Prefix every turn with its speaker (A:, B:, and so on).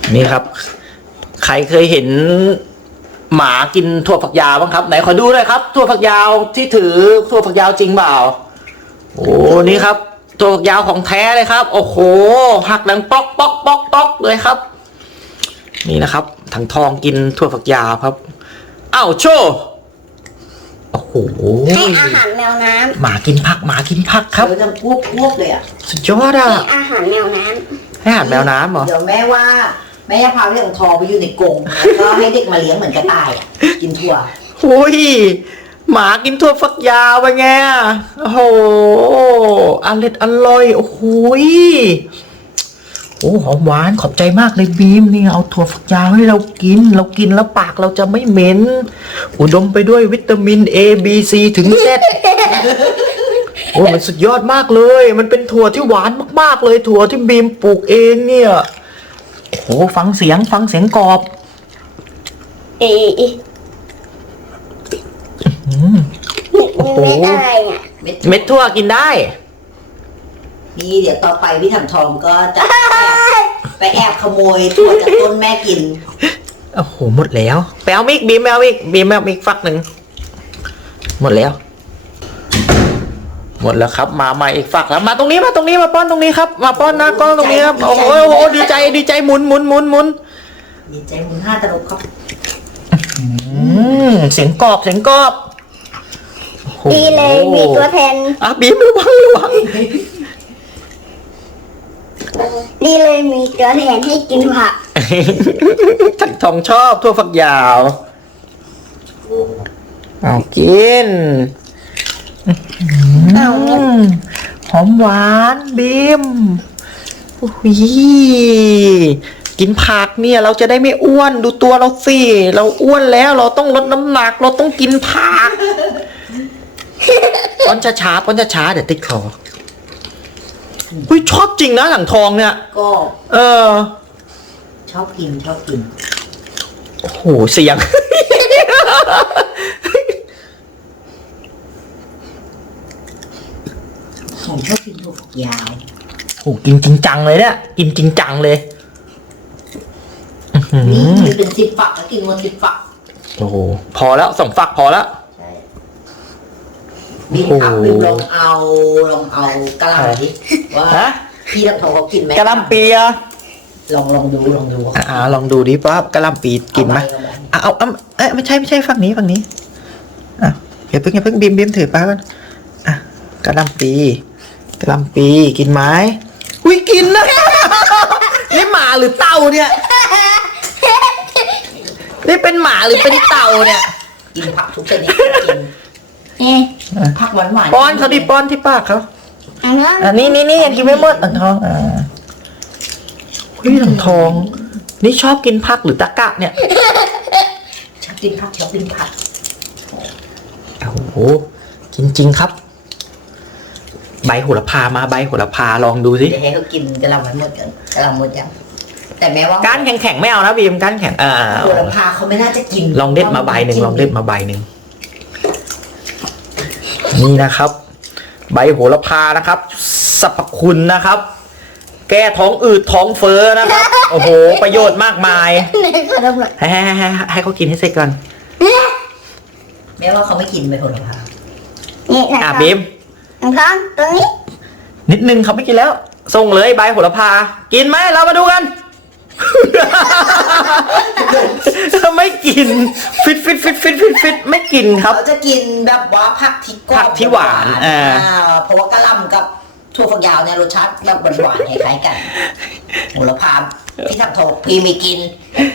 A: นี่ครับใครเคยเห็นหมากินถั่วฝักยาวบ้างครับไหนขอดูหน่อยครับถั่วฝักยาวที่ถือถั่วฝักยาวจริงเปล่าโอ้นี่ครับถั่วฝักยาวของแท้เลยครับโอ้โหหักดังป๊อกป๊อกป๊อกป๊อกเลยครับนี่นะครับถังทองกินถั่วฝักยาวครับอ้าวโชว์โอ้โห
B: ให้อาหารแมวน้ำ
A: หมากินผักหมากินผักครับ
C: เดี๋ยวจะพวกเลยอ่ะ
A: สุดยอดอ่ะ
B: ให้อาหารแมวน้
A: ให้อาหารแมวน้ำเหรอ
C: เดี๋ยวแม่ว่าแม่จะพาพี่ถังทองไปอยู่ในกรงแล้วก็ให้เด็กมาเลี้ยงเหมือนกระต่ายอะกินถั่ว
A: โอ้ยหมากินถั่วฝักยาวไปไงโอ้โหอร่อยโอ้โหโอ้หอมหวานขอบใจมากเลยบีมนี่เอาถั่วฝักยาวให้เรากินแล้วปากเราจะไม่เหม็นอุดมไปด้วยวิตามิน A B C ถึง Z โอ้มันสุดยอดมากเลยมันเป็นถั่วที่หวานมากๆเลยถั่วที่บีมปลูกเองเนี่ยโอ้โหฟังเสียงกรอบ
B: ำนี่เม็ดอะไรเนี่ย
A: เม็ดถั่วกินได้
C: นี่เดี๋ยวต่อไปพี่ถังทองก็จะไปแอบขโมยถั่วจากต้นแม่กิน
A: โอ้โหหมดแล้วไปเอาอีกบีมเอาอีกบีมเอาอีกฝักหนึ่งหมดแล้วครับมาใหม่อีกฝักแล้วมาตรงนี้มาป้อนตรงนี้ครับมาป้อนนะก้อนตรงนี้ครับโอ้โหดีใจหมุน
C: ดีใจหมุน5 ตลบครับ
A: เสียงกรอบโอ้โห
B: ดีเลยมีตัวแทน
A: อ่ะบีมระวัง
B: ดีเลยมีตัวแทนให้กินผัก
A: ถังทองชอบถั่วฝักยาวเอากิน
B: เอา
A: หอมหวานบีมโอ้ยกินผักเนี่ยเราจะได้ไม่อ้วนดูตัวเราสิเราอ้วนแล้วเราต้องลดน้ำหนักเราต้องกินผักป้อนช้าๆเดี๋ยวติดคออุ้ยชอบจริงนะหลังทองเนี่ย
C: ก็
A: ชอบกิน โอ้โหเสียง
C: ผมชอบกินถั่วฝักยาว
A: โอ้กินจริงจังเลยเนี่ยกินจริงจังเลย
C: นี่มันเป็น10 ฝักแล้วกินวัน10 ฝัก
A: โอ้โหพอแล้ว2 ฝักพอแล้ว
C: ใช่บินอัพบินลองเอากะหล่ำดิว่า
A: ฮะ
C: พี่ถังทองเขากินไหม
A: กะหล่ำปีอะ
C: ลองดู
A: ลองดูดิว่ากะหล่ำปีกินไหมเอาไม่ใช่ฝั่งนี้อ่ะอย่าเพิ่งบีมถือป้ากันอ่ะกะหล่ำปีกินไหมอุ้ยกินนะ นี่หมาหรือเต่าเนี่ยนี่เป็นหมาหรือเป็นเต่าเนี่ย
C: กินผักทุกชนิดกิน
B: เอ๊ะ
C: ผักหวานๆ
A: ป้อนเขาดิป้อนที่ปากเขา
B: อันนั้น
A: อันนี้ยังกินไม่หมดหลังทองเฮ้ยหลังทอง นี่ชอบกินผักหรือตะกะเนี่ย
C: ชอบกินผัก
A: โอ้โหกินจริงครับ ใบโหระพามาใบโหระพาลองดูสิ
C: เดี๋ยวให้เขากินกะหล่ำไว้หมดกันกะหล่ำหมดยังแต่แม้ว่า
A: ก้านแข็งๆไม่เอานะบีมก้านแข็ง
C: โหระพาเขาไม่น่าจะกิน
A: ลองเด็ดมาใบหนึ่งนี่นะครับ ใบโหระพานะครับสรรพคุณนะครับ แก้ท้องอืดท้องเฟ้อนะครับ โอ้โหประโยชน์มากมาย
B: ในขนมหน่อย
A: ให้เขากินให้เสร็จก่อน
C: แม้ว่าเขาไม่กินใบโหระพา
B: นี่นะ
A: บีม
B: ท้องตรงนี้
A: นิดนึงเขาไม่กินแล้วส่งเลยใบโหระพากินไหมเรามาดูกัน ไม่กินฟิตไม่กินครับ
C: เขาจะกินแบบว่าผักที่กรอบ
A: ผักที่หวาน
C: เพราะว่ากะหล่ำกับถั่วฝักยาวเนี่ยรสชาติแบบหวานๆคล้ายๆกันโหระพาพี่ถังทองพี่ไม่กิน